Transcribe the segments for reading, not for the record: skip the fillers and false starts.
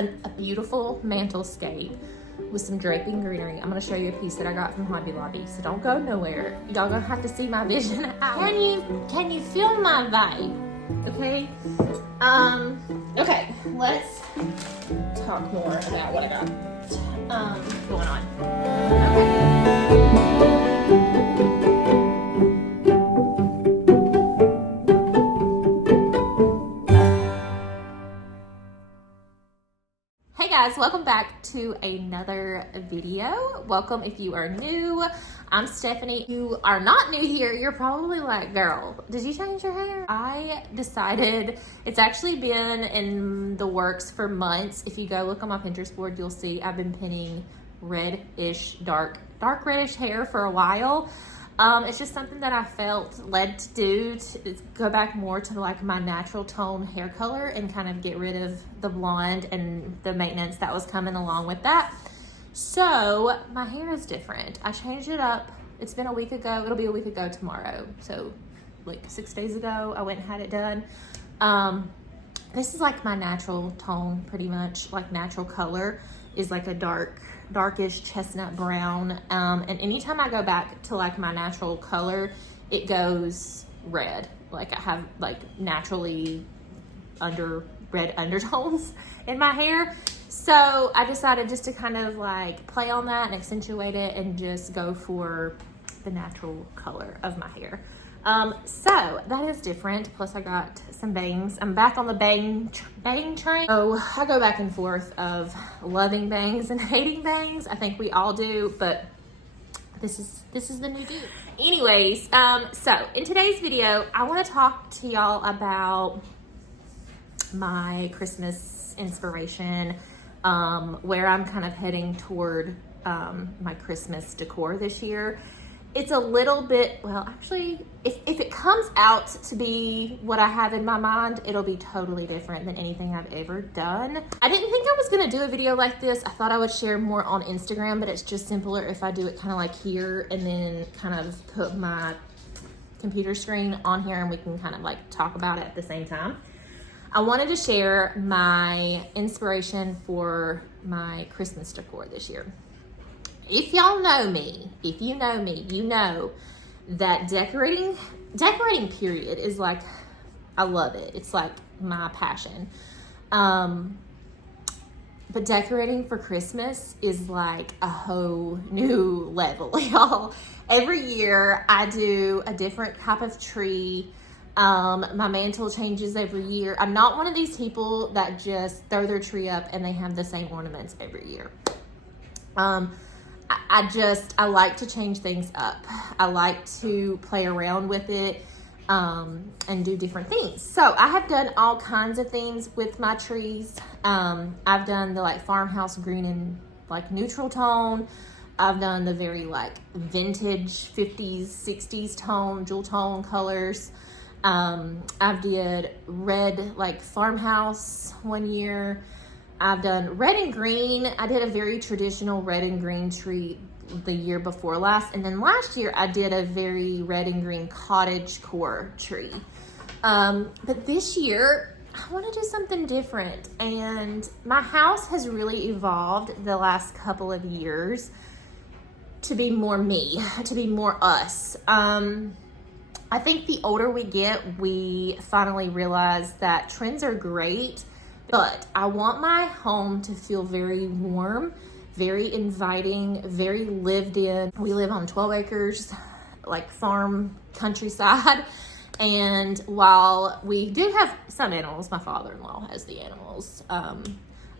a beautiful mantelscape with some draping greenery. I'm gonna show you a piece that I got from Hobby Lobby, so don't go nowhere. Y'all gonna have to see my vision out. Can you feel my vibe? Okay. Okay, let's talk more about what I got going on. Hey guys, welcome back to another video. Welcome if you are new. I'm Stephanie. If you are not new here, you're probably like, girl, did you change your hair? I decided, it's actually been in the works for months. If you go look on my Pinterest board, you'll see I've been pinning reddish, dark reddish hair for a while. It's just something that I felt led to do, to go back more to like my natural tone hair color and kind of get rid of the blonde and the maintenance that was coming along with that. So my hair is different. I changed it up. It's been a week ago. It'll be a week ago tomorrow. So like 6 days ago, I went and had it done. This is like my natural tone, pretty much. Like natural color is like a darkish chestnut brown. And anytime I go back to like my natural color, it goes red. Like I have like naturally red undertones in my hair. So I decided just to kind of like play on that and accentuate it and just go for the natural color of my hair. So that is different. Plus I got some bangs. I'm back on the bang train. So I go back and forth of loving bangs and hating bangs. I think we all do, but this is the new deal. Anyways, so in today's video, I want to talk to y'all about my Christmas inspiration, where I'm kind of heading toward my Christmas decor this year. It's a little bit, well, actually, if it comes out to be what I have in my mind, it'll be totally different than anything I've ever done. I didn't think I was gonna do a video like this. I thought I would share more on Instagram, but it's just simpler if I do it kind of like here and then kind of put my computer screen on here and we can kind of like talk about it at the same time. I wanted to share my inspiration for my Christmas decor this year. If y'all know me, you know that decorating period is like, I love it. It's like my passion. But decorating for Christmas is like a whole new level, y'all. Every year I do a different type of tree. My mantle changes every year. I'm not one of these people that just throw their tree up and they have the same ornaments every year. I like to change things up. I like to play around with it, and do different things. So I have done all kinds of things with my trees. I've done the like farmhouse green and like neutral tone. I've done the very like vintage 50s, 60s tone, jewel tone colors. I've did red like farmhouse one year. I've done red and green. I did a very traditional red and green tree the year before last. And then last year I did a very red and green cottage core tree. But this year I want to do something different. And my house has really evolved the last couple of years to be more me, to be more us. I think the older we get, we finally realize that trends are great, but I want my home to feel very warm, very inviting, very lived in. We live on 12 acres, like farm countryside. And while we do have some animals, my father-in-law has the animals.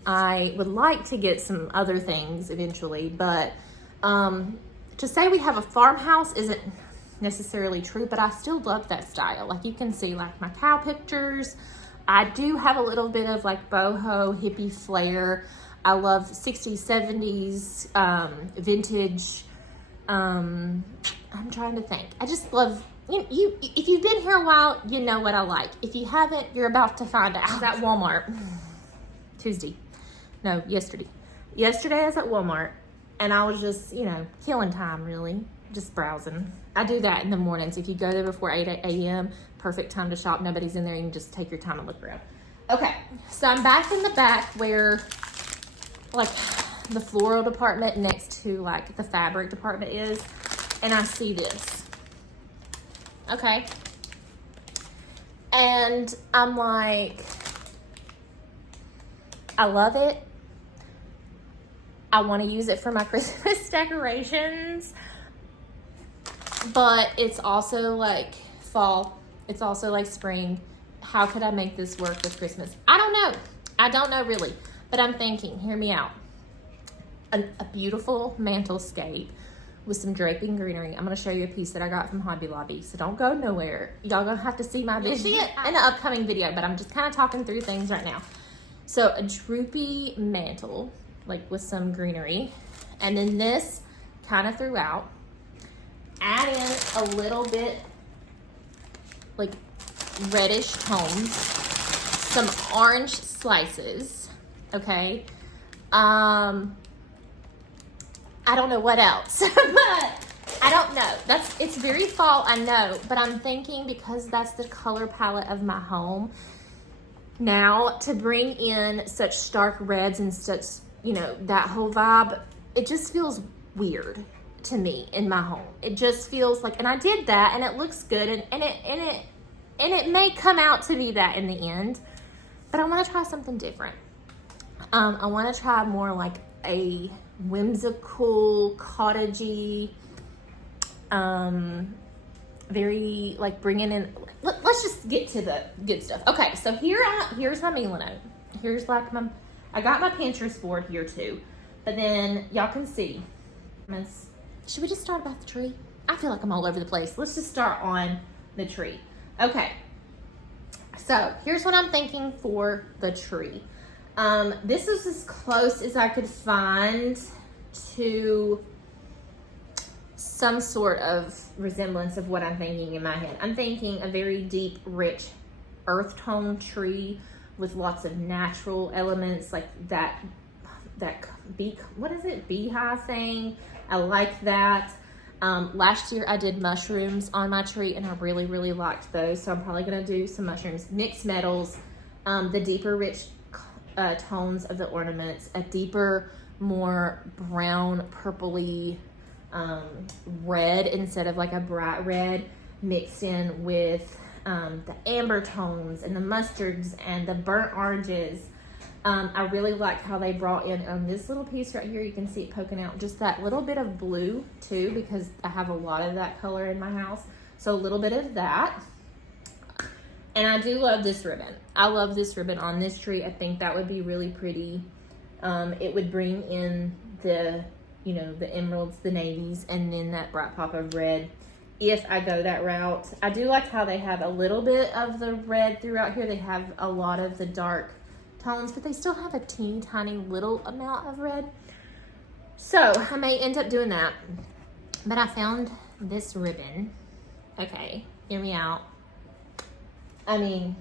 I would like to get some other things eventually, but to say we have a farmhouse isn't necessarily true, but I still love that style. Like you can see like my cow pictures. I do have a little bit of like boho hippie flair. I love 60s, 70s, vintage. I'm trying to think. I just love, you if you've been here a while, you know what I like. If you haven't, you're about to find out. I was at Walmart yesterday. Yesterday I was at Walmart and I was just, killing time really. Just browsing. I do that in the mornings. If you go there before 8 a.m., perfect time to shop. Nobody's in there. You can just take your time and look around. Okay, so I'm back in the back where like the floral department next to like the fabric department is, and I see this. Okay. And I'm like, I love it. I want to use it for my Christmas decorations, but it's also like fall. It's also like spring. How could I make this work with Christmas? I don't know. I don't know really, but I'm thinking, hear me out. A beautiful mantelscape with some draping greenery. I'm going to show you a piece that I got from Hobby Lobby, so don't go nowhere. Y'all going to have to see my vision in the upcoming video, but I'm just kind of talking through things right now. So a droopy mantle, like with some greenery, and then this kind of throughout. Add in a little bit like reddish tones, some orange slices, okay? I don't know what else, but I don't know. It's very fall, I know, but I'm thinking because that's the color palette of my home now, to bring in such stark reds and such, you know, that whole vibe, it just feels weird to me in my home. It just feels like, and I did that and it looks good, and it may come out to be that in the end, but I want to try something different. I want to try more like a whimsical, cottagey, very like bringing in, let's just get to the good stuff. Okay, so here's my Milano. Here's like I got my Pinterest board here too, but then y'all can see. Should we just start about the tree? I feel like I'm all over the place. Let's just start on the tree. Okay, so here's what I'm thinking for the tree. This is as close as I could find to some sort of resemblance of what I'm thinking in my head. I'm thinking a very deep, rich earth tone tree with lots of natural elements, like that beehive thing. I like that. Last year I did mushrooms on my tree and I really, really liked those. So I'm probably gonna do some mushrooms, mixed metals, the deeper, rich tones of the ornaments, a deeper, more brown, purpley red instead of like a bright red, mixed in with the amber tones and the mustards and the burnt oranges. I really like how they brought in on this little piece right here, you can see it poking out, just that little bit of blue too, because I have a lot of that color in my house. So a little bit of that. And I do love this ribbon. I love this ribbon on this tree. I think that would be really pretty. It would bring in the, you know, the emeralds, the navies, and then that bright pop of red if I go that route. I do like how they have a little bit of the red throughout here. They have a lot of the dark tones, but they still have a teeny tiny little amount of red. So I may end up doing that. But I found this ribbon. Okay, hear me out. I mean,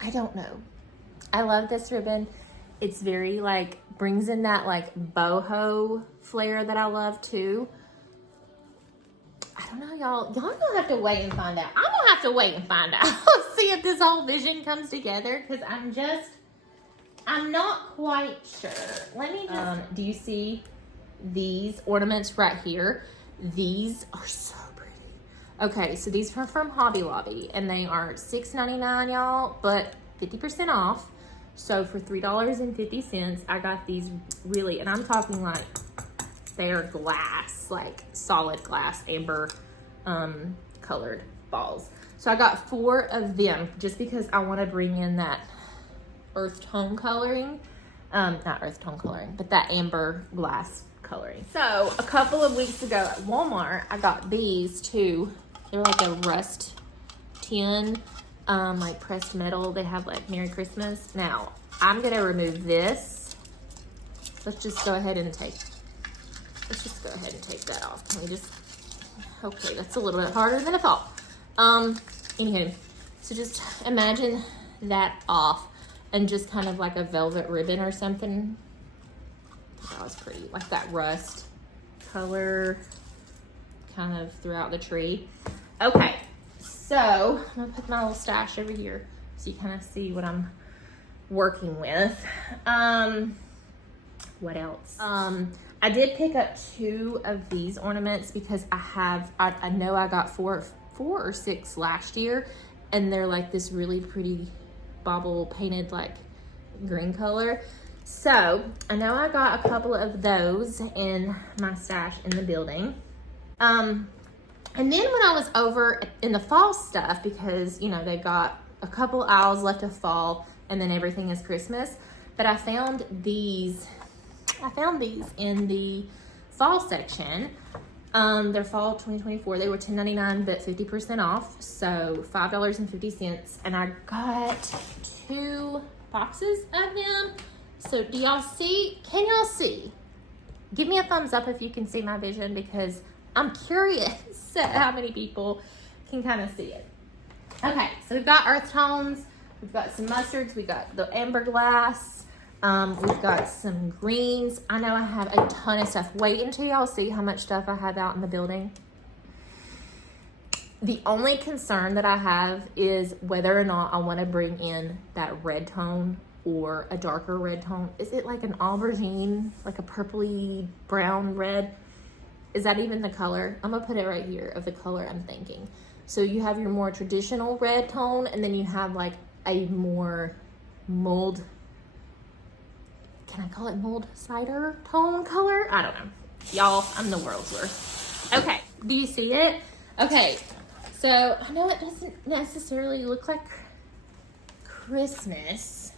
I don't know. I love this ribbon. It's very like, brings in that like boho flair that I love too. I don't know, y'all. Y'all gonna have to wait and find out. I'm gonna have to wait and find out. See if this whole vision comes together, because I'm not quite sure. Let me just, do you see these ornaments right here? These are so pretty. Okay, so these are from Hobby Lobby, and they are $6.99, y'all, but 50% off. So for $3.50, I got these really, and I'm talking like, they are glass, like solid glass, amber colored balls. So I got 4 of them just because I want to bring in that earth tone coloring. Not earth tone coloring, but that amber glass coloring. So a couple of weeks ago at Walmart, I got these too. They're like a rust tin, like pressed metal. They have like Merry Christmas. Now, I'm gonna remove this. Let's just go ahead and take that off. Can we just, okay, that's a little bit harder than I thought. Anywho, so just imagine that off and just kind of like a velvet ribbon or something. That was pretty, like that rust color kind of throughout the tree. Okay, so I'm gonna put my little stash over here so you kind of see what I'm working with. What else? I did pick up 2 of these ornaments because I know I got four or 6 last year, and they're like this really pretty bauble painted like green color. So I know I got a couple of those in my stash in the building. And then when I was over in the fall stuff, because you know they've got a couple aisles left of fall and then everything is Christmas, but I found these in the fall section. They're fall 2024. They were $10.99 but 50% off, so $5.50, and I got 2 boxes of them. So do y'all see? Can y'all see? Give me a thumbs up if you can see my vision, because I'm curious how many people can kind of see it. Okay, so we've got earth tones, we've got some mustards, we got the amber glass, we've got some greens. I know I have a ton of stuff. Wait until y'all see how much stuff I have out in the building. The only concern that I have is whether or not I want to bring in that red tone or a darker red tone. Is it like an aubergine, like a purpley brown red? Is that even the color? I'm gonna put it right here of the color I'm thinking. So you have your more traditional red tone, and then you have like a more mold, can I call it mold cider tone color? I don't know. Y'all, I'm the world's worst. Okay, do you see it? Okay, so I know it doesn't necessarily look like Christmas,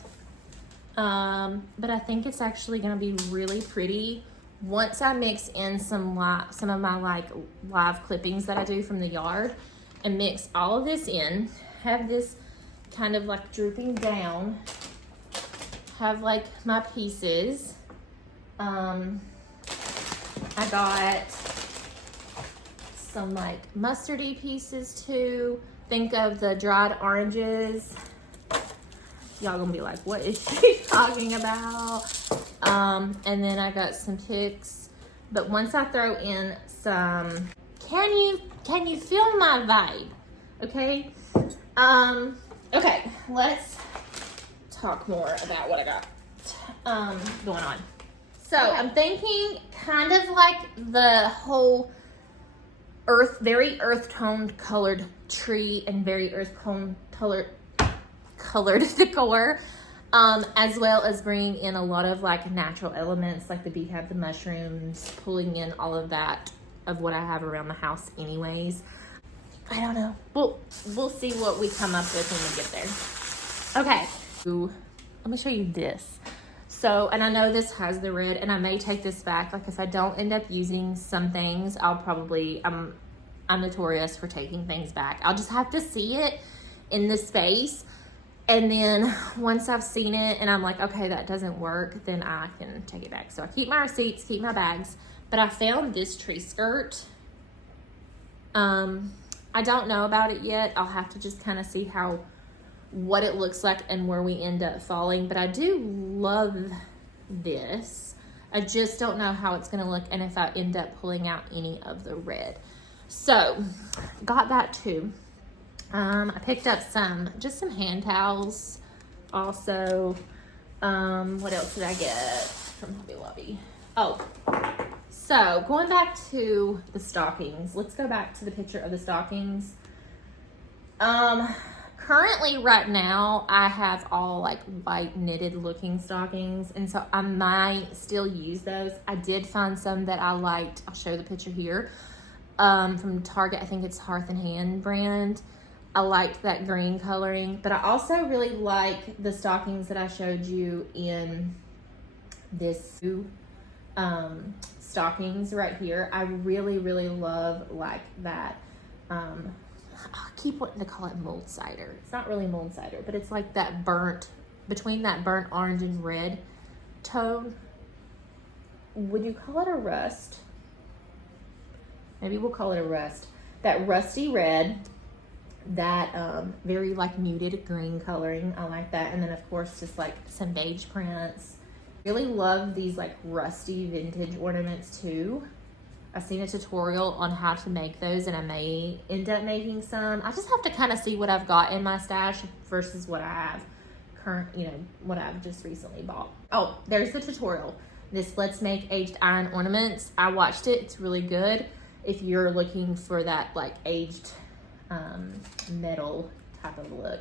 but I think it's actually gonna be really pretty once I mix in some of my like live clippings that I do from the yard, and mix all of this in, have this kind of like drooping down, have like my pieces. I got some like mustardy pieces too. Think of the dried oranges. Y'all gonna be like, what is she talking about? And then I got some picks. But once I throw in some, can you feel my vibe? Okay. Okay, let's talk more about what I got going on. So I'm thinking kind of like the whole very earth toned colored tree and very earth tone colored decor, as well as bringing in a lot of like natural elements like the beehive, the mushrooms, pulling in all of that of what I have around the house anyways. I don't know. We'll see what we come up with when we get there. Okay. Ooh, let me show you this. So, and I know this has the red, and I may take this back. Like if I don't end up using some things, I'm notorious for taking things back. I'll just have to see it in the space. And then once I've seen it and I'm like, okay, that doesn't work, then I can take it back. So I keep my receipts, keep my bags. But I found this tree skirt. I don't know about it yet. I'll have to just kind of see what it looks like and where we end up falling. But I do love this. I just don't know how it's gonna look and if I end up pulling out any of the red. So got that too. I picked up just some hand towels also. What else did I get from Hobby Lobby? Oh, so going back to the stockings, let's go back to the picture of the stockings. Currently right now I have all like white knitted looking stockings, and so I might still use those. I did find some that I liked. I'll show the picture here, from Target. I think it's Hearth and Hand brand. I liked that green coloring, but I also really like the stockings that I showed you in this stockings right here. I really, really love like that. I keep wanting to call it mold cider. It's not really mold cider, but it's like that between that burnt orange and red tone. Would you call it a rust? Maybe we'll call it a rust. That rusty red, that very like muted green coloring. I like that. And then of course just like some beige prints. Really love these like rusty vintage ornaments too. I've seen a tutorial on how to make those, and I may end up making some. I just have to kind of see what I've got in my stash versus what I have current, what I've just recently bought. Oh, there's the tutorial. This Let's Make Aged Iron Ornaments. I watched it. It's really good if you're looking for that like aged metal type of look.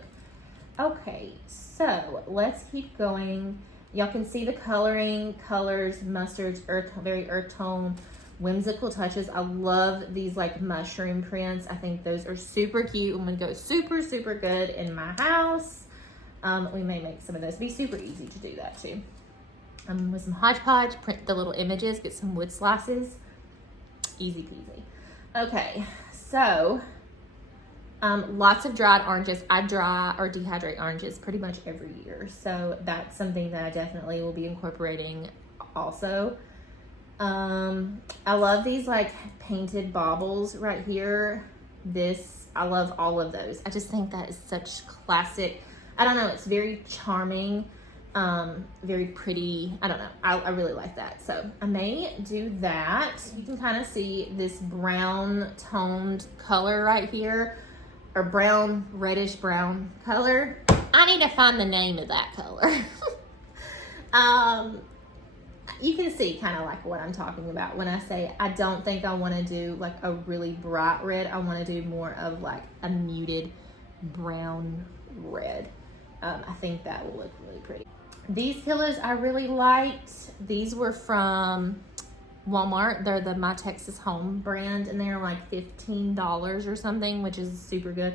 Okay, so let's keep going. Y'all can see the coloring, colors, mustards, very earth tone, whimsical touches. I love these like mushroom prints. I think those are super cute and would go super, super good in my house. We may make some of those. It'd be super easy to do that too. With some hodgepodge, print the little images, get some wood slices. Easy peasy. Okay, so lots of dried oranges. I dry or dehydrate oranges pretty much every year. So that's something that I definitely will be incorporating also. I love these like painted baubles right here. I love all of those. I just think that is such classic. I don't know, it's very charming, very pretty. I don't know, I really like that. So I may do that. You can kind of see this brown toned color right here, or brown, reddish brown color. I need to find the name of that color. You can see kind of like what I'm talking about when I say I don't think I want to do like a really bright red. I want to do more of like a muted brown red. I think that will look really pretty. These pillows I really liked. These were from Walmart. They're the My Texas Home brand, and they're like $15 or something, which is super good.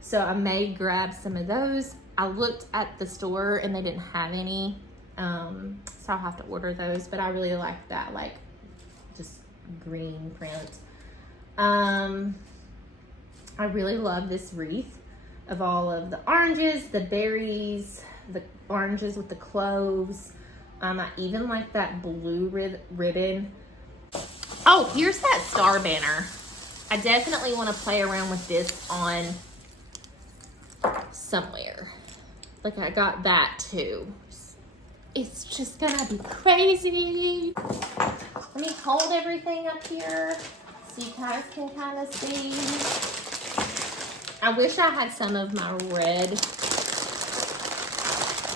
So I may grab some of those. I looked at the store and they didn't have any, so I'll have to order those, but I really like that, like just green print. I really love this wreath of all of the oranges, the berries, the oranges with the cloves. I even like that blue ribbon. Oh, here's that star banner. I definitely want to play around with this on somewhere. Look, I got that too. It's just gonna be crazy. Let me hold everything up here so you guys can kind of see. I wish I had some of my red.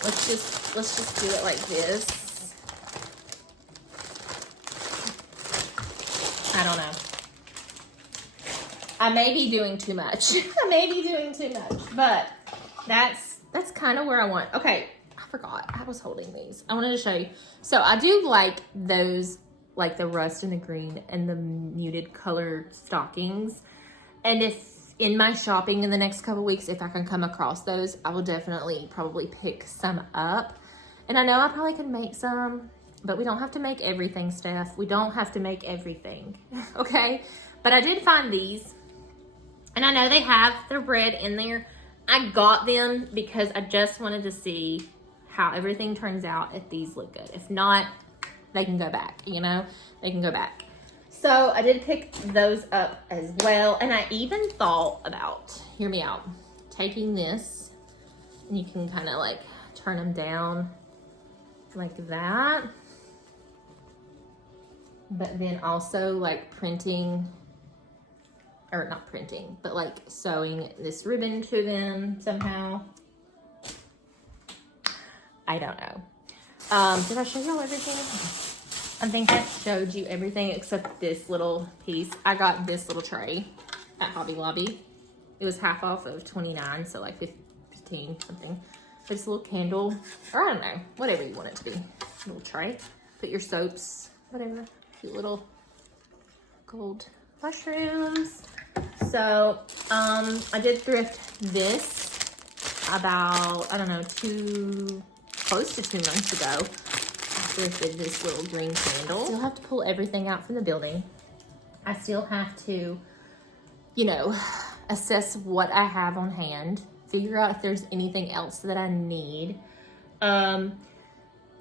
Let's just do it like this. I don't know. I may be doing too much. But that's kind of where I want. Okay, I forgot. I was holding these. I wanted to show you. So I do like those, like the rust and the green and the muted colored stockings. And if in my shopping in the next couple weeks, if I can come across those, I will definitely probably pick some up. And I know I probably could make some, but we don't have to make everything, Steph. We don't have to make everything, okay? But I did find these, and I know they have the red in there. I got them because I just wanted to see how everything turns out if these look good. If not, they can go back, they can go back. So I did pick those up as well. And I even thought about, hear me out, taking this, and you can kind of like turn them down like that. But then also like printing, or not printing, but like sewing this ribbon to them somehow. I don't know. Did I show y'all everything? I think I showed you everything except this little piece. I got this little tray at Hobby Lobby. It was half off of $29, so like 15 something. This little candle, or I don't know, whatever you want it to be. Little tray. Put your soaps, whatever. Cute little gold mushrooms. So I did thrift this about, I don't know, close to 2 months ago. I thrifted this little green candle. Still have to pull everything out from the building. I still have to, assess what I have on hand, figure out if there's anything else that I need.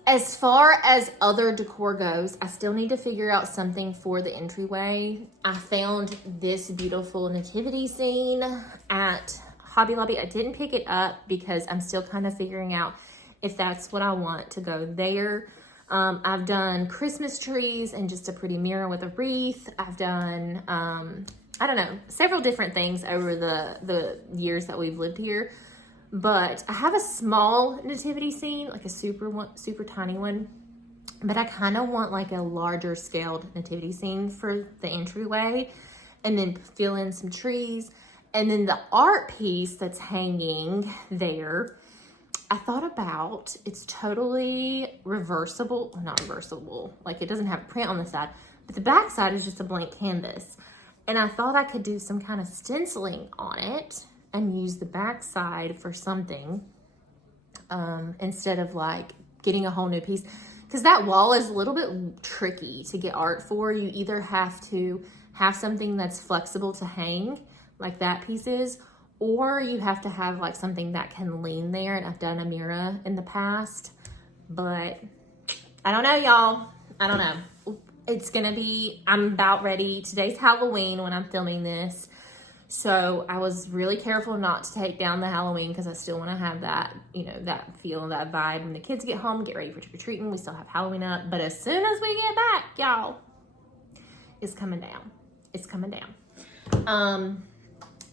As far as other decor goes, I still need to figure out something for the entryway. I found this beautiful nativity scene at Hobby Lobby. I didn't pick it up because I'm still kind of figuring out if that's what I want to go there. I've done Christmas trees and just a pretty mirror with a wreath. I've done, I don't know, several different things over the years that we've lived here. But I have a small nativity scene, like a super tiny one. But I kind of want like a larger scaled nativity scene for the entryway, and then fill in some trees. And then the art piece that's hanging there, I thought about, it's totally reversible, not reversible, like it doesn't have a print on the side, but the back side is just a blank canvas. And I thought I could do some kind of stenciling on it and use the back side for something, instead of like getting a whole new piece. Because that wall is a little bit tricky to get art for. You either have to have something that's flexible to hang, like that piece is, or you have to have like something that can lean there. And I've done a mirror in the past, but I don't know, y'all. I don't know. It's gonna be, I'm about ready. Today's Halloween when I'm filming this. So I was really careful not to take down the Halloween because I still want to have that, you know, that feel, that vibe. When the kids get home, get ready for trick-or-treating. We still have Halloween up. But as soon as we get back, y'all, it's coming down. It's coming down.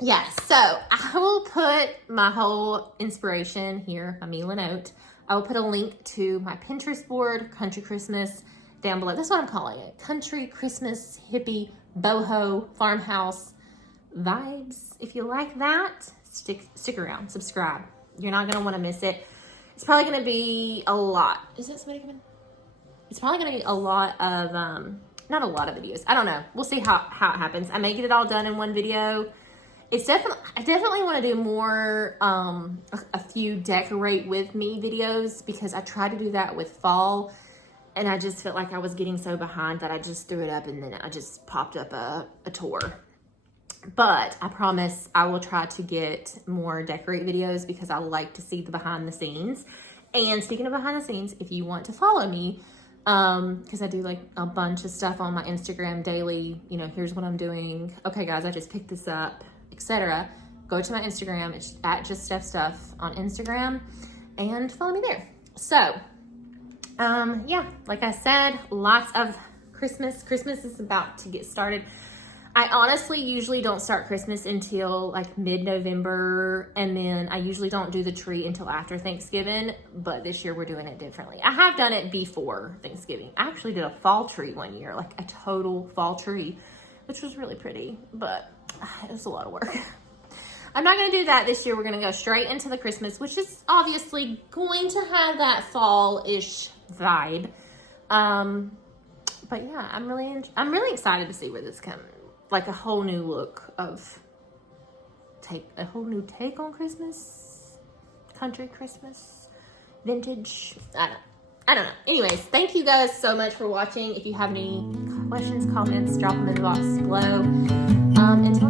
Yeah, so I will put my whole inspiration here, my Mila note. I will put a link to my Pinterest board, Country Christmas, down below. That's what I'm calling it. Country Christmas, hippie, boho, farmhouse vibes. If you like that, stick around, subscribe. You're not gonna want to miss it. It's probably gonna be a lot. Is that somebody coming? It's probably gonna be a lot of not a lot of videos. I don't know. We'll see how it happens. I may get it all done in one video. It's definitely, I definitely want to do more a few decorate with me videos, because I tried to do that with fall and I just felt like I was getting so behind that I just threw it up, and then I just popped up a tour. But I promise I will try to get more decorate videos, because I like to see the behind the scenes. And speaking of behind the scenes, if you want to follow me, because I do like a bunch of stuff on my Instagram daily, you know, here's what I'm doing. Okay, guys, I just picked this up, etc. Go to my Instagram. It's at Just Steph Stuff on Instagram, and follow me there. So, yeah, like I said, lots of Christmas. Christmas is about to get started. I honestly usually don't start Christmas until like mid-November, and then I usually don't do the tree until after Thanksgiving, but this year we're doing it differently. I have done it before Thanksgiving. I actually did a fall tree one year, like a total fall tree, which was really pretty, but it was a lot of work. I'm not going to do that this year. We're going to go straight into the Christmas, which is obviously going to have that fall-ish vibe. But yeah, I'm really excited to see where this comes. Like a whole new look of a whole new take on Christmas, country Christmas, vintage. I don't know. Anyways, thank you guys so much for watching. If you have any questions, comments, drop them in the box below. Until